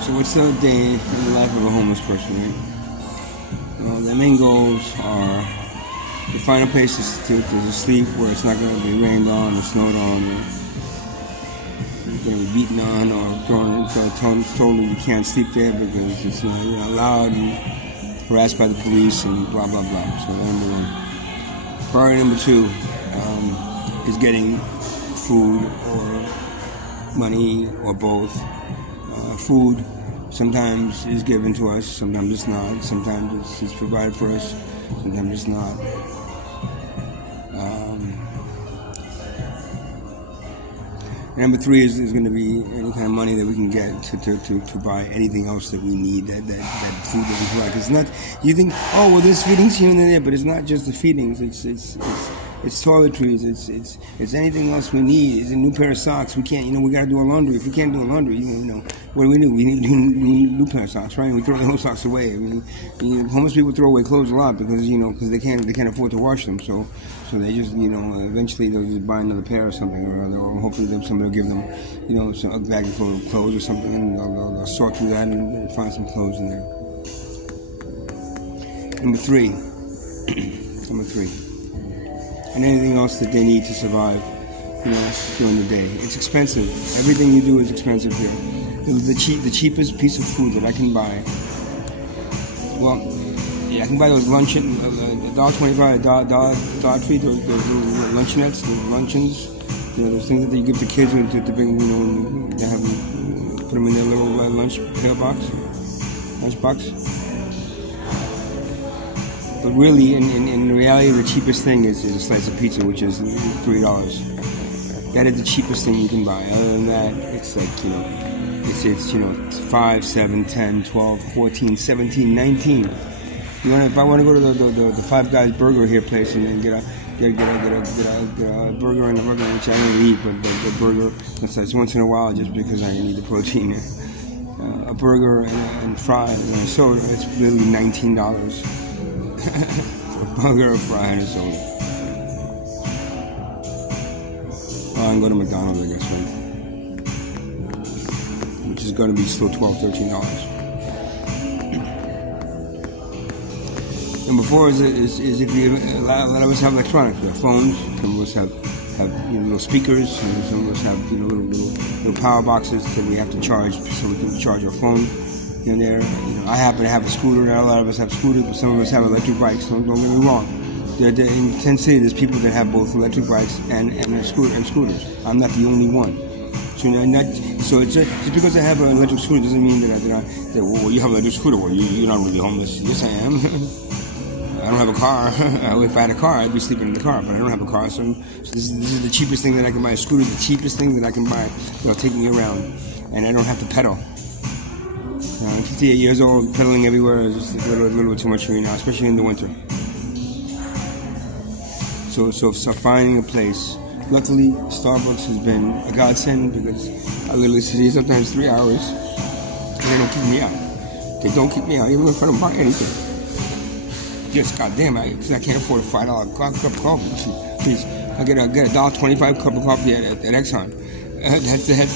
So what's the day in the life of a homeless person, right? Well, their main goals are to find a place to sleep where it's not going to be rained on or snowed on or going to be beaten on or told you can't sleep there because it's loud and harassed by the police and blah, blah, blah. So number one. Priority number two is getting food or money or both. Food sometimes is given to us, sometimes it's not. Sometimes it's provided for us, sometimes it's not. Number three is going to be any kind of money that we can get to buy anything else that we need that food doesn't provide. It's not, you think, oh well, there's feedings here and there, but it's not just the feedings. It's toiletries. It's anything else we need. It's a new pair of socks. We can't, we got to do our laundry. If we can't do our laundry, what do? We need a new pair of socks, right? And we throw the whole socks away. I mean, homeless people throw away clothes a lot because they can't afford to wash them. So they just, eventually they'll just buy another pair or something or other, or hopefully somebody will give them, a bag full of clothes or something, and they'll sort through that and find some clothes in there. Number three. And anything else that they need to survive, during the day. It's expensive. Everything you do is expensive here. The cheapest piece of food that I can buy. Well, yeah, I can buy those $1.25, $1 treat, those luncheonettes, the luncheons, those things that you give to kids to bring, they have put them in their little lunch box. But really, in reality, the cheapest thing is a slice of pizza, which is $3. That is the cheapest thing you can buy. Other than that, it's like, it's 5, 7, 10, 12, 14, 17, 19. If I want to go to the Five Guys burger here place and get a burger and a burger, which I don't eat, but the burger, it's once in a while just because I need the protein. A burger and fries and a soda, it's literally $19. A burger, a fry, and a soda. Well, I can go to McDonald's, I guess, right? Which is going to be still $12, $13. Number four is if you, a lot of us have electronics. We have phones. Some of us have little speakers. Some of us have little power boxes that we have to charge so we can charge our phone. There, I happen to have a scooter. Not a lot of us have scooters, but some of us have electric bikes. Don't get me wrong. In Tent City, there's people that have both electric bikes and scooters. I'm not the only one. So it's just because I have an electric scooter doesn't mean that well, you have an electric scooter. Well, you're not really homeless. Yes, I am. I don't have a car. If I had a car, I'd be sleeping in the car, but I don't have a car. So this is the cheapest thing that I can buy. A scooter is the cheapest thing that I can buy. That'll take me around, and I don't have to pedal. I'm 58 years old, pedaling everywhere is just a little bit too much for me now, especially in the winter. So finding a place. Luckily, Starbucks has been a godsend because I literally sit here sometimes 3 hours and they don't kick me out. They don't kick me out even if I don't buy anything. Yes, goddamn, because I can't afford a $5 cup of coffee. Please, I get a $1.25 cup of coffee at Exxon. That's I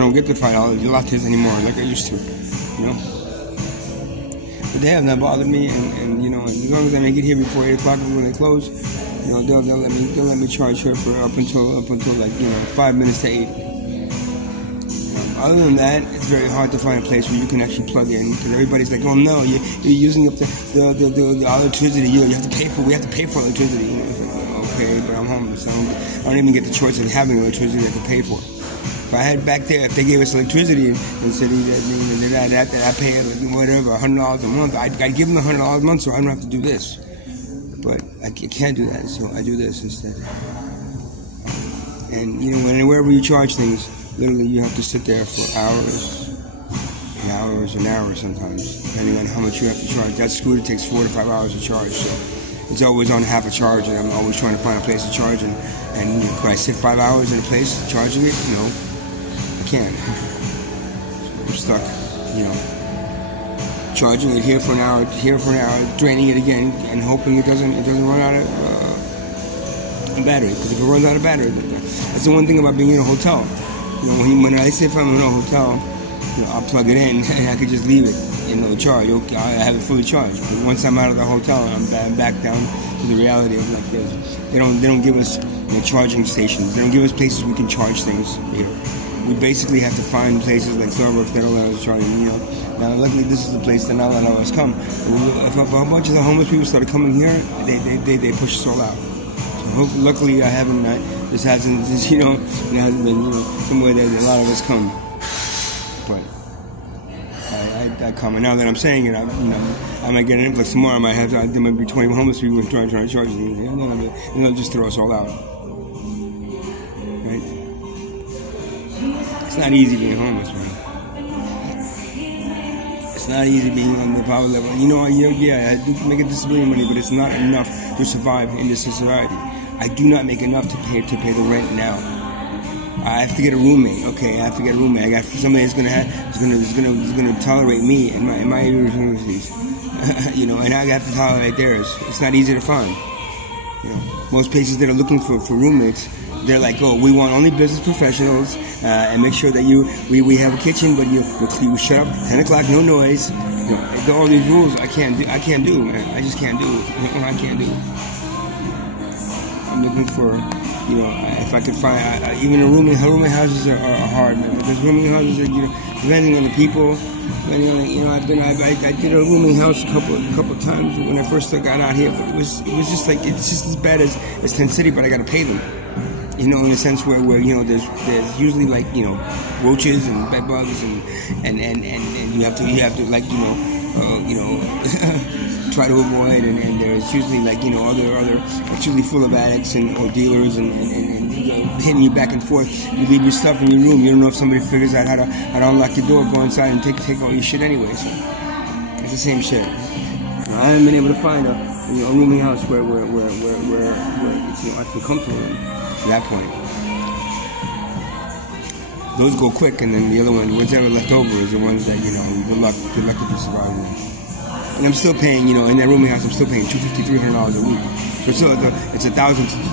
don't get the $5 lattes anymore like I used to. But they have not bothered me, and as long as I make it here before 8 o'clock when they close, they'll let me charge her for up until like 5 minutes to 8. Other than that, it's very hard to find a place where you can actually plug in because everybody's like, oh no, you're using up the electricity. We have to pay for electricity. It's like, okay, but I'm homeless. I don't even get the choice of having electricity I can pay for. If I had back there, if they gave us electricity and said that I pay whatever $100 a month, I'd give them $100 a month so I don't have to do this. But I can't do that, so I do this instead. And wherever you charge things, literally you have to sit there for hours and hours and hours sometimes, depending on how much you have to charge. That scooter takes 4 to 5 hours to charge, so it's always on half a charge, and I'm always trying to find a place to charge. And could I sit 5 hours in a place charging it? No. Can't. I'm stuck, charging it here for an hour, draining it again, and hoping it doesn't run out of battery. Because if it runs out of battery, that's the one thing about being in a hotel. When I say if I'm in a hotel, I'll plug it in and I could just leave it in no charge. Okay, I have it fully charged. But once I'm out of the hotel, I'm back down to the reality of like this. They don't give us charging stations. They don't give us places we can charge things here. We basically have to find places like Starbucks that allow us charging. Now luckily this is a place that not allow us come. If a bunch of the homeless people started coming here, they push us all out. So luckily I haven't. This hasn't. It hasn't been somewhere that a lot of us come. But I come, and now that I'm saying it, I might get an influx tomorrow. There might be 20 homeless people trying to charge me. And they'll just throw us all out. Right? It's not easy being homeless, man. It's not easy being on the power level. I do make a disability money, but it's not enough to survive in this society. I do not make enough to pay the rent now. I have to get a roommate. Okay, I have to get a roommate. I got somebody that's gonna tolerate me and my idiosyncrasies. And I have to tolerate theirs. It's not easy to find. Most places that are looking for roommates, they're like, oh, we want only business professionals, and make sure that we have a kitchen, but you shut up 10 o'clock, no noise. All these rules I can't do, man. I just can't do. I can't do. I'm looking for, if I could find, even rooming houses are hard, man, because rooming houses are, depending on the people, depending on, I did a rooming house a couple of times when I first got out here, but it was just like, it's just as bad as Tent City, but I gotta pay them, in a sense where there's usually like, roaches and bed bugs and you have to like, try to avoid, and there's usually like other it's usually full of addicts or dealers and hitting you back and forth. You leave your stuff in your room. You don't know if somebody figures out how to unlock your door, go inside and take all your shit anyway. So it's the same shit. I haven't been able to find a rooming house where I feel comfortable at that point. Those go quick, and then the other ones that are left over is the ones that good luck if you survive them. And I'm still paying, in that rooming house, I'm still paying $250, $300 a week. So it's $1,000 to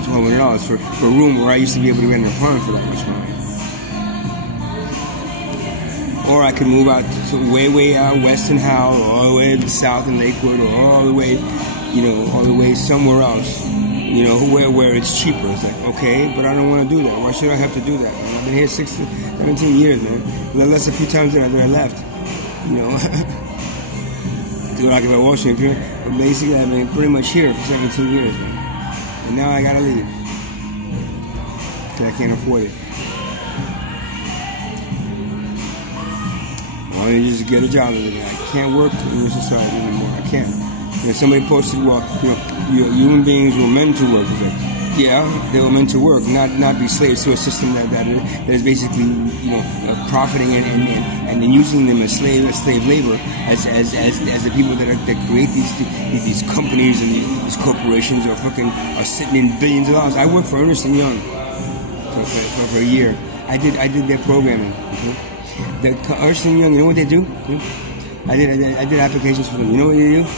$1,200 for a room where I used to be able to rent an apartment for that much money. Or I could move out to way out west in Howell, or all the way to the south in Lakewood, or all the way somewhere else, where it's cheaper. It's like, okay, but I don't want to do that. Why should I have to do that? Man? I've been here 17 years, man. Less a few times that I left, to like about Wall Street, but basically I've been pretty much here for 17 years, man. And now I gotta leave because I can't afford it. Why don't you just get a job? I can't work in this society anymore. I can't. Somebody posted, well, human beings were meant to work. It's like, yeah, they were meant to work, not be slaves to a system that is basically, profiting and then using them as slave labor, as the people that create these companies and these corporations are sitting in billions of dollars. I worked for Ernst & Young for a year. I did their programming. Okay? The Ernst & Young, you know what they do? I did applications for them. You know what they do?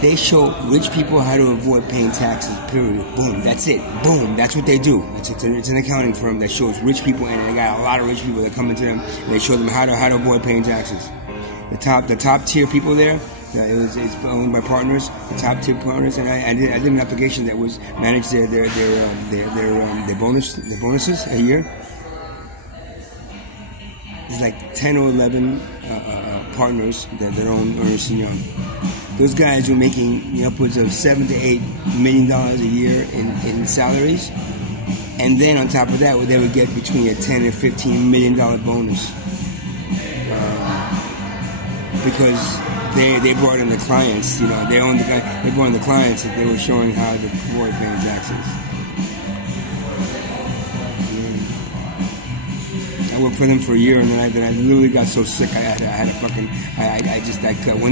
They show rich people how to avoid paying taxes, period. Boom, that's it. Boom, that's what they do. It's an accounting firm that shows rich people, and they got a lot of rich people that come into them, and they show them how to avoid paying taxes. The top tier people there, it's owned by partners, the top tier partners, and I did an application that was managed their bonuses a year. It's like 10 or 11 partners that own Ernst & Young. Those guys were making upwards of $7 to $8 million a year in salaries, and then on top of that, they would get between a $10 and $15 million bonus because they brought in the clients. They brought in the clients that they were showing how to avoid paying taxes. I worked for them for a year, and then I literally got so sick. One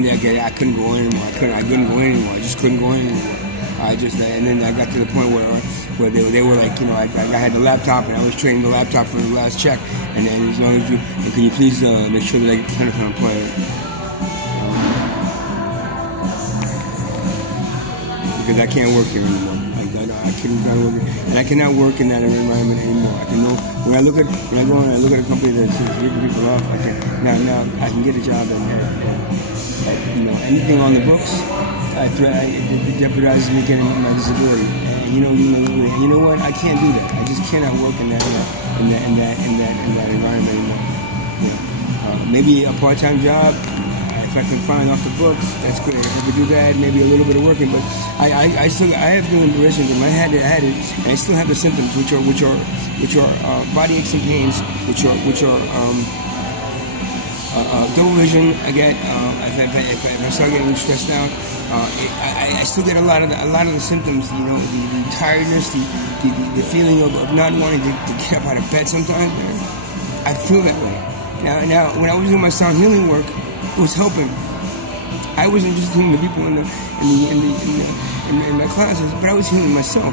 day I couldn't go in anymore. I couldn't go in anymore. I just couldn't go in anymore. And then I got to the point where they were like, I had the laptop, and I was trading the laptop for the last check. And then as long as can you please make sure that I get the unemployment? Because I can't work here anymore. I couldn't work, and I cannot work in that environment anymore. I can know when I look at a company that's ripping people off. I can now I can get a job at anything on the books. It jeopardizes me getting my disability. And you know what? I can't do that. I just cannot work in that environment anymore. Maybe a part-time job. If I can find off the books, that's great. If I could do that, maybe a little bit of working. But I have the liberation. I had it, and I still have the symptoms, which are body aches and pains, which are double vision. I get if I start getting stressed out, I still get a lot of the symptoms. The tiredness, the feeling of not wanting to get up out of bed sometimes. Man, I feel that way. Now, when I was doing my sound healing work, it was helping. I wasn't just healing the people in my classes, but I was healing myself.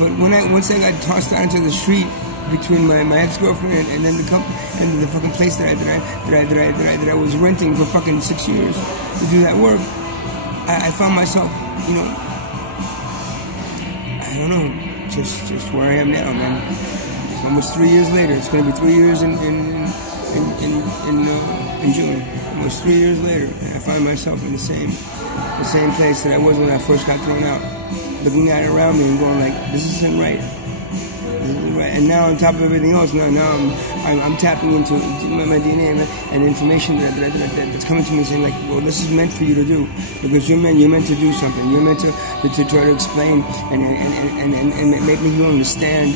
But once I got tossed out into the street between my ex-girlfriend and then the fucking place that I was renting for fucking 6 years to do that work, I found myself, I don't know, just where I am now, man. It's almost 3 years later. It's going to be 3 years in June. Almost 3 years later, and I find myself in the same place that I was when I first got thrown out, looking at it around me and going like, this isn't right. And now on top of everything else, now I'm tapping into my DNA and information that's coming to me saying like, well, this is meant for you to do, because you're meant to do something. You're meant to try to explain and make me understand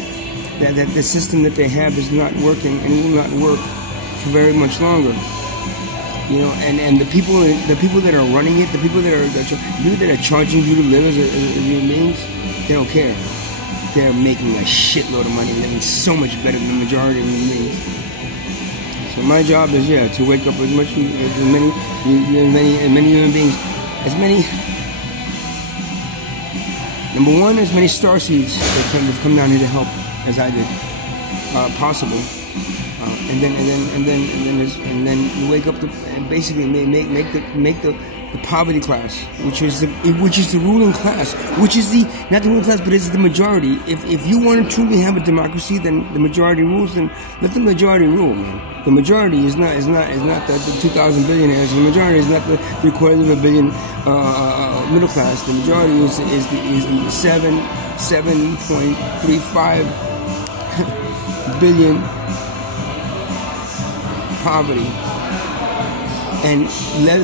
that the system that they have is not working and will not work for very much longer. And the people that are running it, the people that are charging you to live as human beings, they don't care. They're making a shitload of money, living so much better than the majority of human beings. So my job is to wake up as many human beings, number one, as many star seeds that come down here to help as I did possible. And then you wake up and basically make the poverty class, which is the ruling class, which is not the ruling class, but it's the majority. If you want to truly have a democracy, then the majority rules. Then let the majority rule, man. The majority is not the 2,000 billionaires. The majority is not the 750 million middle class. The majority is the 7.35 billion. Poverty, and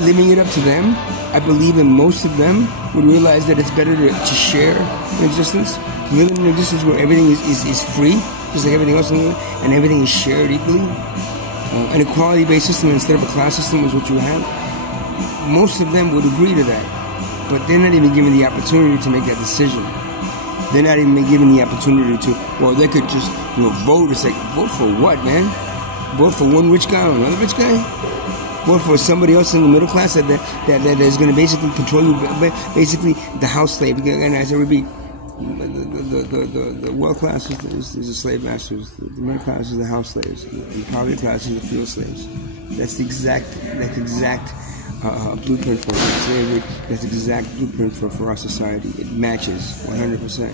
leaving it up to them. I believe that most of them would realize that it's better to share an existence, to live in an existence where everything is free, just like everything else in the world, and everything is shared equally. An equality-based system instead of a class system is what you have. Most of them would agree to that, but they're not even given the opportunity to make that decision. They're not even given the opportunity to. Well, they could just vote. It's like, vote for what, man? Vote for one rich guy or another rich guy? Vote for somebody else in the middle class that is going to basically control you, basically the house slave. And as I repeat, the world class is the slave masters. The middle class is the house slaves. The poverty class is the field slaves. That's the exact blueprint for slavery. That's the exact blueprint for our society. It matches 100%.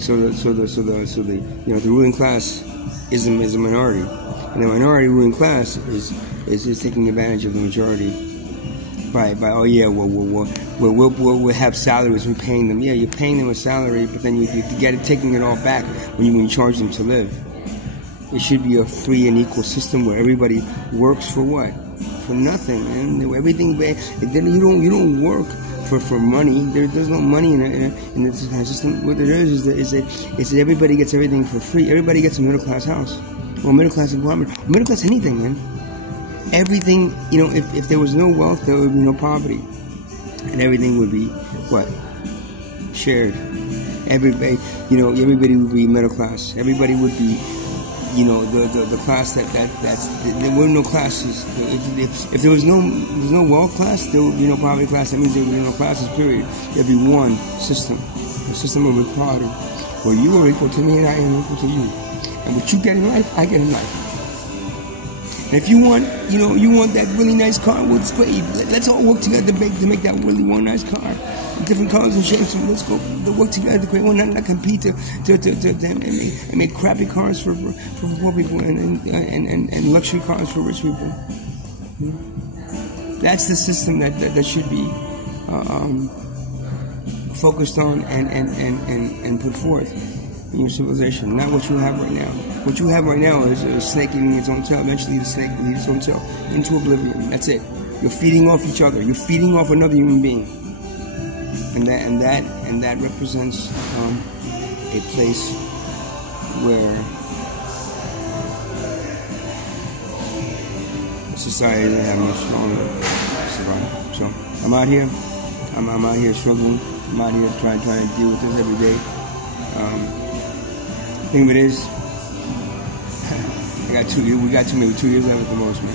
So the ruling class is a minority, and the minority ruling class is taking advantage of the majority by we'll have salaries, we're paying them. Yeah, you're paying them a salary, but then you get it, taking it all back when you charge them to live. It should be a free and equal system where everybody works for what? For nothing, and everything. You don't work for money. There's no money in this kind of system. What there is that everybody gets everything for free. Everybody gets a middle class house, or middle class apartment, or middle class anything, man. Everything, if there was no wealth, there would be no poverty, and everything would be what? Shared. Everybody would be middle class. Everybody would be, the class there were no classes. If there was no wealth class, there would be no poverty class. That means there would be no classes, period. There'd be one system, a system of equality, where you are equal to me and I am equal to you. And what you get in life, I get in life. And if you want, you want that really nice car, well, it's great. Let's all work together to make that really one nice car. Different colors and shapes. And let's go to work together to create one, not compete and make crappy cars for poor people and luxury cars for rich people. That's the system that should be focused on and put forth in your civilization, not what you have right now. What you have right now is a snake eating its own tail. Eventually, the snake will eat its own tail into oblivion. That's it. You're feeding off each other. You're feeding off another human being, and that represents a place where society doesn't have much longer to survive. So I'm out here. I'm out here struggling. I'm out here trying to deal with this every day. Thing of it is, we got 2 years left at the most, man.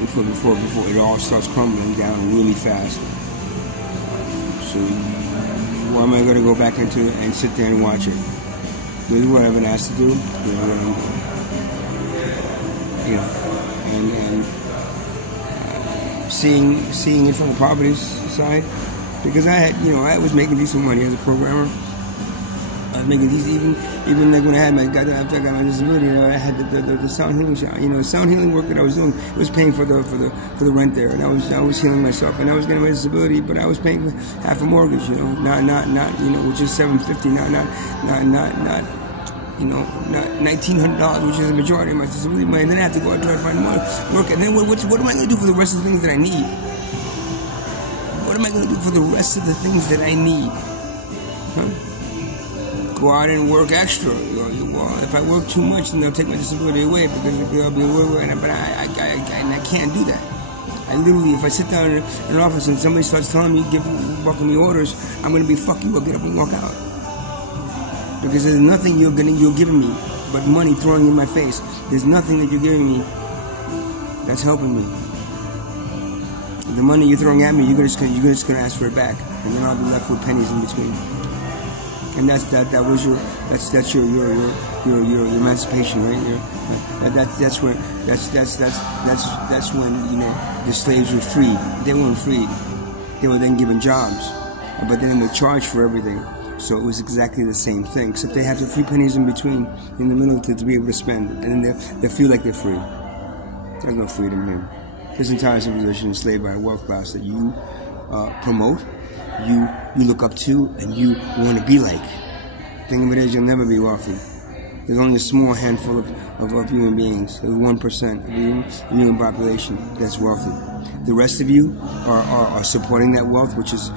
Before it all starts crumbling down really fast. So, where am I going to go back into and sit there and watch it? This is what I've been asked to do. This is what I'm, seeing it from the poverty side, because I was making decent money as a programmer. I was making these even like when after I got my disability, I had the sound healing shop. The sound healing work that I was doing, it was paying for the rent there, and I was healing myself, and I was getting my disability, but I was paying half a mortgage, not which is $750, not $1,900, which is the majority of my disability money. And then I have to go out and try to find more work, and then what am I going to do for the rest of the things that I need? What am I going to do for the rest of the things that I need? Huh? Go out and work extra. If I work too much, then they'll take my disability away because I'll be working. But I can't do that. I literally, if I sit down in an office and somebody starts telling me, walking me orders, I'm going to be fuck you. I'll get up and walk out because there's nothing you're giving me but money throwing in my face. There's nothing that you're giving me that's helping me. The money you're throwing at me, you're just gonna ask for it back, and then I'll be left with pennies in between. And that's your emancipation, right? That's when the slaves were freed. They weren't freed. They were then given jobs, but then they were charged for everything. So it was exactly the same thing, except they have a few pennies in between, in the middle, to be able to spend, and then they feel like they're free. There's no freedom here. This entire civilization is enslaved by a wealth class that you promote, you look up to, and you want to be like. The thing of it is, you'll never be wealthy. There's only a small handful of human beings, 1% of the human population that's wealthy. The rest of you are supporting that wealth, which is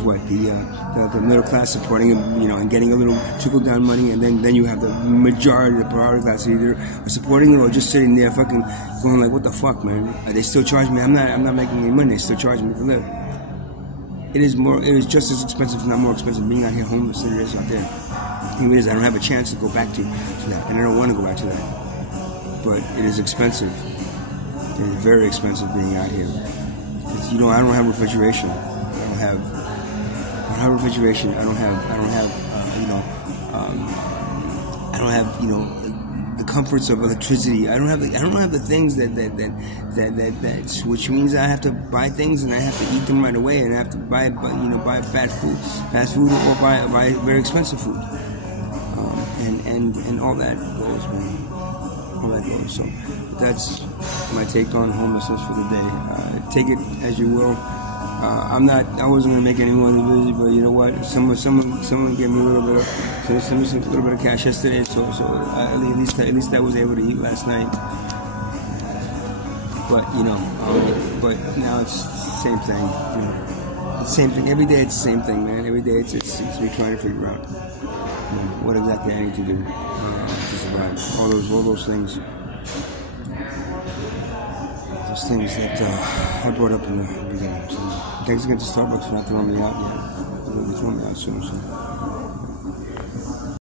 what the middle class supporting, and getting a little trickle down money, and then you have the majority of the poverty class either are supporting it or just sitting there fucking going like, what the fuck, man? They still charge me. I'm not making any money. They still charge me for live. It is just as expensive, if not more expensive, being out here homeless than it is out there. The thing is, I don't have a chance to go back to that, and I don't want to go back to that. But it is expensive. It is very expensive being out here. I don't have refrigeration. I don't have refrigeration. I don't have the comforts of electricity. I don't have the things that which means I have to buy things and I have to eat them right away, and I have to buy fast food or buy very expensive food, and all that goes, man. All that goes. So that's my take on homelessness for the day. Take it as you will. I wasn't gonna make anyone busy, but you know what? Someone gave me a little bit of cash yesterday, so at least I was able to eat last night. But but now it's the same thing. It's the same thing every day. It's the same thing, man. Every day it's me trying to figure out what exactly I need to do to survive. All those things. Those things that I brought up in the beginning. So, thanks again to Starbucks for not throwing me out yet. They'll be throwing me out soon. So.